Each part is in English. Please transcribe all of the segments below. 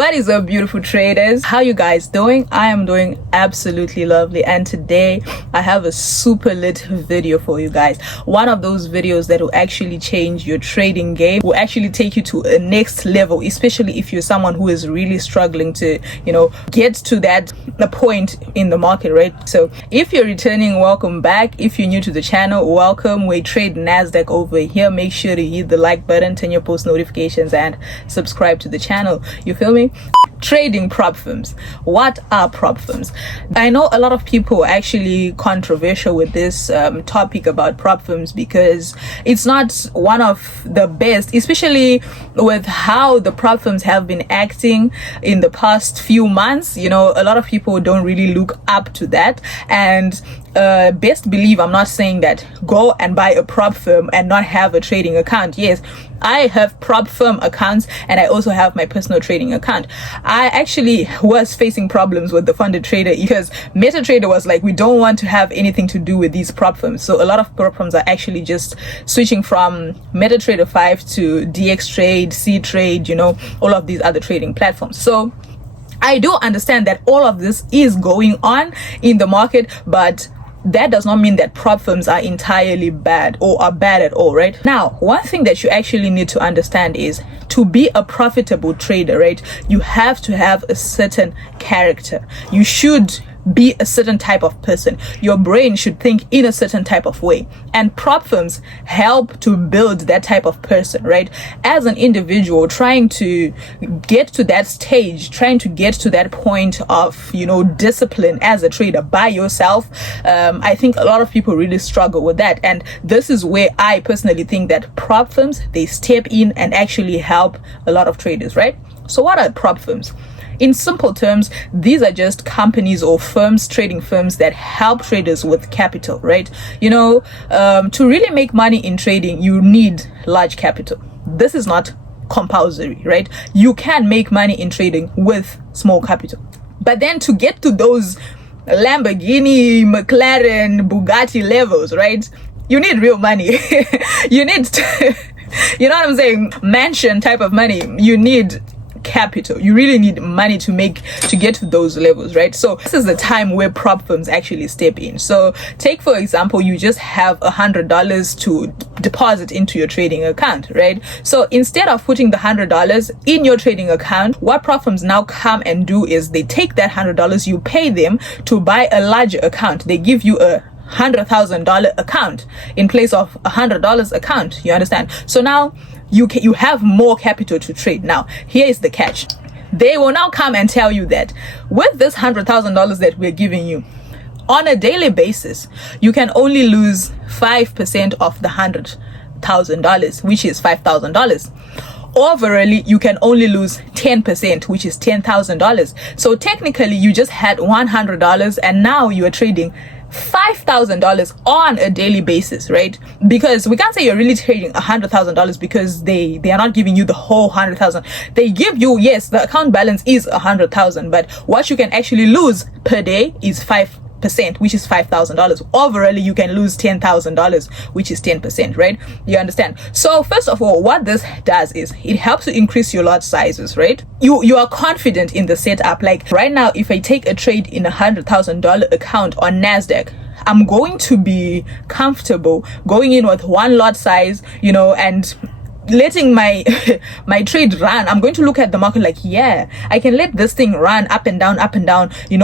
What is up, beautiful traders? How you guys doing? I am doing absolutely lovely, and today I have a super lit video for you guys. One of those videos that will actually change your trading game, will actually take you to a next level, especially if you're someone who is really struggling to, get to that point in the market, right? So if you're returning, welcome back. If you're new to the channel, welcome. We trade Nasdaq over here. Make sure to hit the like button, turn your post notifications, and subscribe to the channel. You feel me? Trading prop firms. What are prop firms? I know a lot of people are actually controversial with this topic about prop firms because it's not one of the best, especially with how the prop firms have been acting in the past few months. A lot of people don't really look up to that, and best believe I'm not saying that go and buy a prop firm and not have a trading account. Yes, I have prop firm accounts and I also have my personal trading account. I actually was facing problems with the funded trader because MetaTrader was like, we don't want to have anything to do with these prop firms. So a lot of prop firms are actually just switching from MetaTrader 5 to DXTrade, C-Trade, all of these other trading platforms. So I do understand that all of this is going on in the market, but that does not mean that prop firms are entirely bad or are bad at all, right? Now, one thing that you actually need to understand is to be a profitable trader, right? You have to have a certain character. You should be a certain type of person. Your brain should think in a certain type of way, and prop firms help to build that type of person, right? As an individual trying to get to that stage, trying to get to that point of discipline as a trader by yourself, I think a lot of people really struggle with that, and this is where I personally think that prop firms, they step in and actually help a lot of traders, right? So what are prop firms? In simple terms, these are just companies or firms, trading firms that help traders with capital, right? To really make money in trading, you need large capital. This is not compulsory, right? You can make money in trading with small capital. But then to get to those Lamborghini, McLaren, Bugatti levels, right? You need real money. You need, you know what I'm saying? Mansion type of money. You need capital. You really need money to get to those levels, right? So this is the time where prop firms actually step in. So take, for example, you just have $100 to deposit into your trading account, right? So instead of putting the $100 in your trading account, what prop firms now come and do is they take that $100, you pay them to buy a larger account. They give you a $100,000 account in place of $100 account. You understand? So now you have more capital to trade. Now, here is the catch. They will now come and tell you that with this $100,000 that we're giving you, on a daily basis, you can only lose 5% of the $100,000, which is $5,000. Overall, you can only lose 10%, which is $10,000. So technically, you just had $100 and now you are trading $5,000 on a daily basis, right? Because we can't say you're really trading $100,000 because they are not giving you the whole 100,000. They give you, yes, the account balance is 100,000, but what you can actually lose per day is 5%, which is $5,000. Overall, you can lose $10,000, which is 10%, right? You understand? So first of all, what this does is it helps to increase your lot sizes, right? You are confident in the setup. Like right now, if I take a trade in $100,000 account on Nasdaq, I'm going to be comfortable going in with one lot size, and letting my my trade run. I'm going to look at the market like, yeah, I can let this thing run up and down,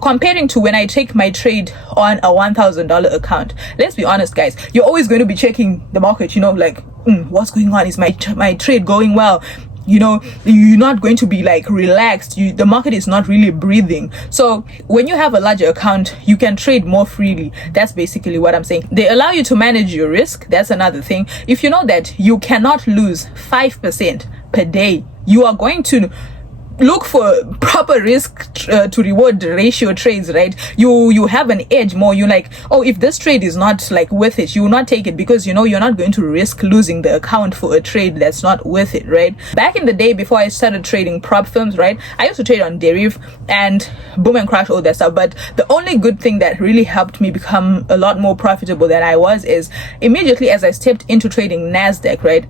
comparing to when I take my trade on a $1,000 account. Let's be honest, guys, you're always going to be checking the market, like, what's going on? Is my trade going well? You're not going to be like relaxed. The market is not really breathing. So when you have a larger account, you can trade more freely. That's basically what I'm saying. They allow you to manage your risk. That's another thing. If you know that you cannot lose 5% per day, you are going to look for proper risk to reward ratio trades, right? You have an edge more. You're like, oh, if this trade is not like worth it, you will not take it because you're not going to risk losing the account for a trade that's not worth it, right? Back in the day before I started trading prop firms, right, I used to trade on deriv and boom and crash, all that stuff. But the only good thing that really helped me become a lot more profitable than I was is immediately as I stepped into trading Nasdaq, right,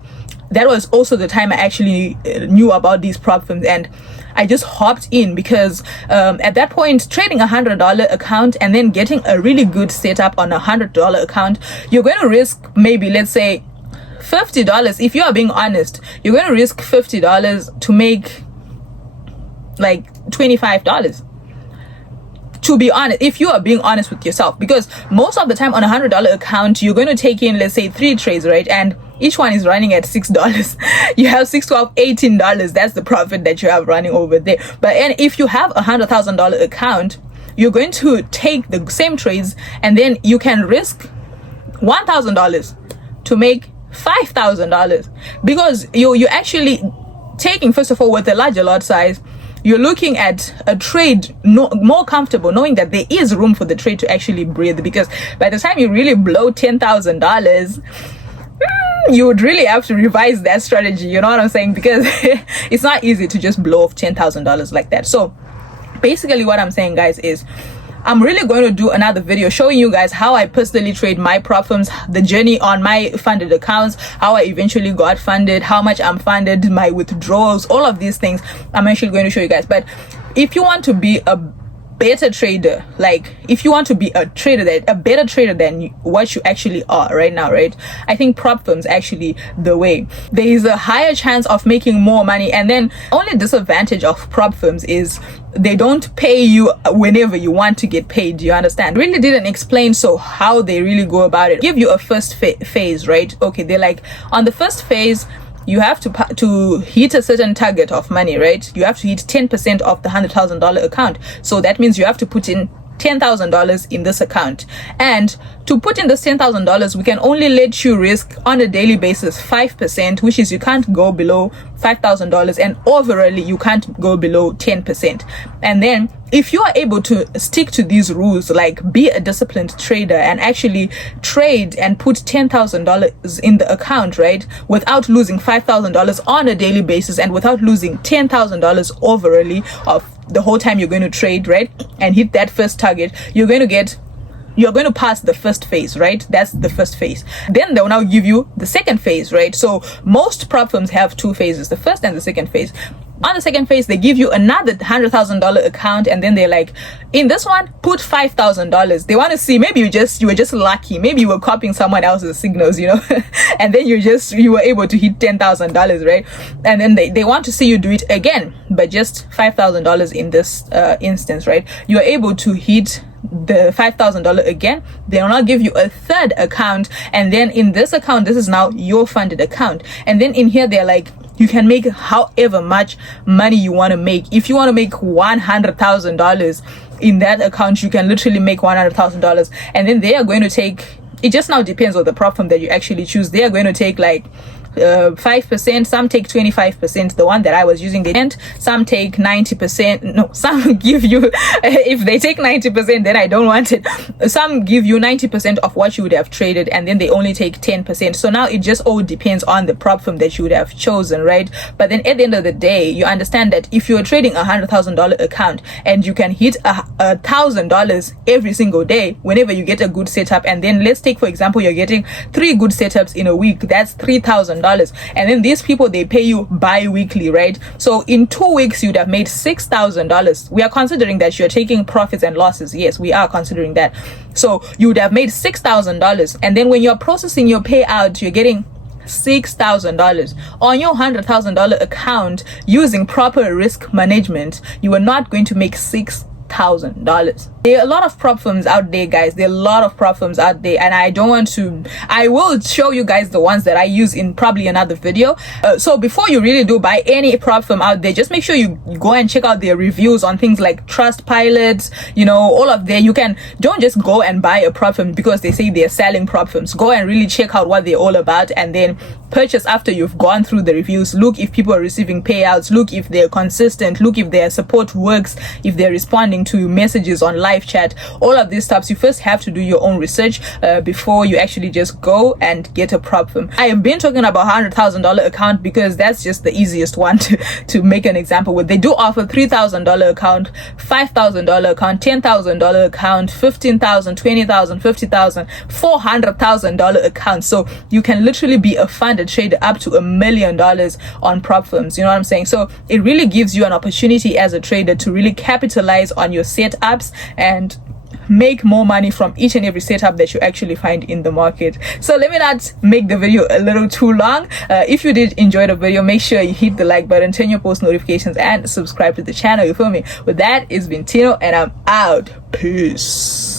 that was also the time I actually knew about these prop firms, and I just hopped in because at that point, trading $100 account and then getting a really good setup on $100 account, you're going to risk maybe, let's say, $50. If you are being honest, you're going to risk $50 to make like $25. To be honest, if you are being honest with yourself, because most of the time on a $100 account, you're going to take in, let's say, 3 trades, right? And each one is running at $6. You have $6, $12, $18. That's the profit that you have running over there. But and if you have a $100,000 account, you're going to take the same trades, and then you can risk $1,000 to make $5,000, because you're actually taking, first of all, with a larger lot size, you're looking at a trade more comfortable, knowing that there is room for the trade to actually breathe. Because by the time you really blow $10,000, you would really have to revise that strategy. You know what I'm saying? Because it's not easy to just blow off $10,000 like that. So basically what I'm saying, guys, is I'm really going to do another video showing you guys how I personally trade my prop firms, the journey on my funded accounts, how I eventually got funded, how much I'm funded, my withdrawals, all of these things I'm actually going to show you guys. But if you want to be a better trader, like if you want to be a better trader than what you actually are right now, right? I think prop firms actually the way. There is a higher chance of making more money, and then only disadvantage of prop firms is they don't pay you whenever you want to get paid. Do you understand? Really didn't explain so how they really go about it. Give you a first phase, right? Okay, they're like, on the first phase, you have to hit a certain target of money, right? You have to hit 10% of the $100,000 account. So that means you have to put in $10,000 in this account. And to put in this $10,000, we can only let you risk on a daily basis 5%, which is you can't go below $5,000, and overall you can't go below 10%. And then if you are able to stick to these rules, like be a disciplined trader and actually trade and put $10,000 in the account, right, without losing $5,000 on a daily basis and without losing $10,000 overall of the whole time you're going to trade, right, and hit that first target, you're going to pass the first phase, right? That's the first phase. Then they'll now give you the second phase, right? So most prop firms have 2 phases, the first and the second phase. On the second phase, they give you another $100,000 account, and then they're like, in this one, put $5,000. They want to see, maybe you were just lucky, maybe you were copying someone else's signals, you know, and then you were able to hit $10,000, right? And then they want to see you do it again, but just $5,000 in this instance, right? You are able to hit the $5,000 again. They will now give you a third account, and then in this account, this is now your funded account. And then in here, they're like, you can make however much money you want to make. If you want to make $100,000 in that account, you can literally make $100,000. And then they are going to take, it just now depends on the prop firm that you actually choose. They are going to take like 5%, some take 25%. The one that I was using, some take 90%. No, some give you, if they take 90%, then I don't want it. Some give you 90% of what you would have traded, and then they only take 10%. So now it just all depends on the prop firm that you would have chosen, right? But then at the end of the day, you understand that if you're trading $100,000 account and you can hit $1,000 every single day whenever you get a good setup, and then let's take, for example, you're getting 3 good setups in a week, that's $3,000. And then these people, they pay you bi-weekly, right? So in 2 weeks you'd have made $6,000. We are considering that you're taking profits and losses. Yes, we are considering that. So you would have made $6,000, and then when you're processing your payout, you're getting $6,000 on your $100,000 account. Using proper risk management, you are not going to make $6,000. There are a lot of prop firms out there, guys. There are a lot of prop firms out there, and I will show you guys the ones that I use in probably another video. So before you really do buy any prop firm out there, just make sure you go and check out their reviews on things like Trustpilot, you know, all of there. Don't just go and buy a prop firm because they say they're selling prop firms. Go and really check out what they're all about, and then purchase after you've gone through the reviews. Look if people are receiving payouts, look if they're consistent, look if their support works, if they're responding to messages on live live chat, all of these stuff. You first have to do your own research before you actually just go and get a prop firm. I have been talking about $100,000 account because that's just the easiest one to make an example with. They do offer $3,000 account, $5,000 account, $10,000 account, $15,000, $20,000, $50,000, $400,000 account. So you can literally be a funded trader up to $1 million on prop firms. You know what I'm saying? So it really gives you an opportunity as a trader to really capitalize on your setups and make more money from each and every setup that you actually find in the market. So let me not make the video a little too long. If you did enjoy the video, make sure you hit the like button, turn your post notifications, and subscribe to the channel. You feel me? With that, it's been Tino, and I'm out. Peace.